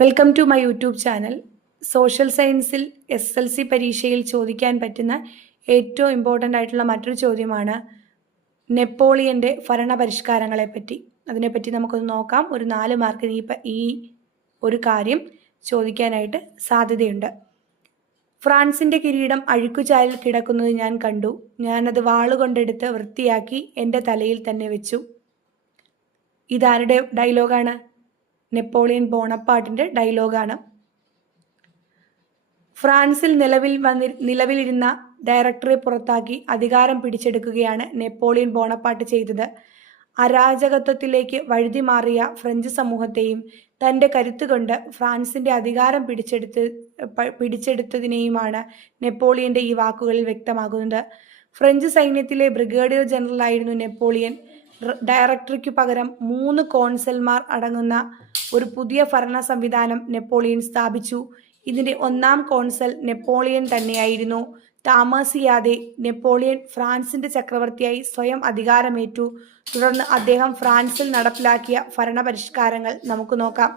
Welcome to my YouTube channel. Social സയൻസിൽ SSLC പരീക്ഷയിൽ ചോദിക്കാൻ പറ്റുന്ന ഏറ്റവും ഇമ്പോർട്ടൻ്റ് ആയിട്ടുള്ള മറ്റൊരു ചോദ്യമാണ് നെപ്പോളിയൻ്റെ ഭരണപരിഷ്കാരങ്ങളെപ്പറ്റി. അതിനെപ്പറ്റി നമുക്കൊന്ന് നോക്കാം. ഒരു 4 മാർക്കിന് ഈ ഒരു കാര്യം ചോദിക്കാനായിട്ട് സാധ്യതയുണ്ട്. ഫ്രാൻസിൻ്റെ കിരീടം അഴുക്കുചാലിൽ കിടക്കുന്നത് ഞാൻ കണ്ടു. ഞാനത് വാളുകൊണ്ടെടുത്ത് വൃത്തിയാക്കി എൻ്റെ തലയിൽ തന്നെ വെച്ചു. ഇതാരുടെ ഡയലോഗാണ്? നെപ്പോളിയൻ ബോണപ്പാർട്ടിൻ്റെ ഡയലോഗാണ്. ഫ്രാൻസിൽ നിലവിലിരുന്ന ഡയറക്ടറെ പുറത്താക്കി അധികാരം പിടിച്ചെടുക്കുകയാണ് നെപ്പോളിയൻ ബോണപ്പാർട്ട് ചെയ്തത്. അരാജകത്വത്തിലേക്ക് വഴുതി മാറിയ ഫ്രഞ്ച് സമൂഹത്തെയും തൻ്റെ കരുത്തുകൊണ്ട് ഫ്രാൻസിൻ്റെ അധികാരം പിടിച്ചെടുത്തതിനെയുമാണ് നെപ്പോളിയൻ്റെ ഈ വാക്കുകളിൽ വ്യക്തമാകുന്നത്. ഫ്രഞ്ച് സൈന്യത്തിലെ ബ്രിഗേഡിയർ ജനറലായിരുന്നു നെപ്പോളിയൻ. ഡയറക്ടറിക്കു പകരം 3 കോൺസൽമാർ അടങ്ങുന്ന ഒരു പുതിയ ഭരണ സംവിധാനം നെപ്പോളിയൻ സ്ഥാപിച്ചു. ഇതിൻ്റെ 1ാം കോൺസൽ നെപ്പോളിയൻ തന്നെയായിരുന്നു. താമസിയാതെ നെപ്പോളിയൻ ഫ്രാൻസിൻ്റെ ചക്രവർത്തിയായി സ്വയം അധികാരമേറ്റു. തുടർന്ന് അദ്ദേഹം ഫ്രാൻസിൽ നടപ്പിലാക്കിയ ഭരണപരിഷ്കാരങ്ങൾ നമുക്ക് നോക്കാം.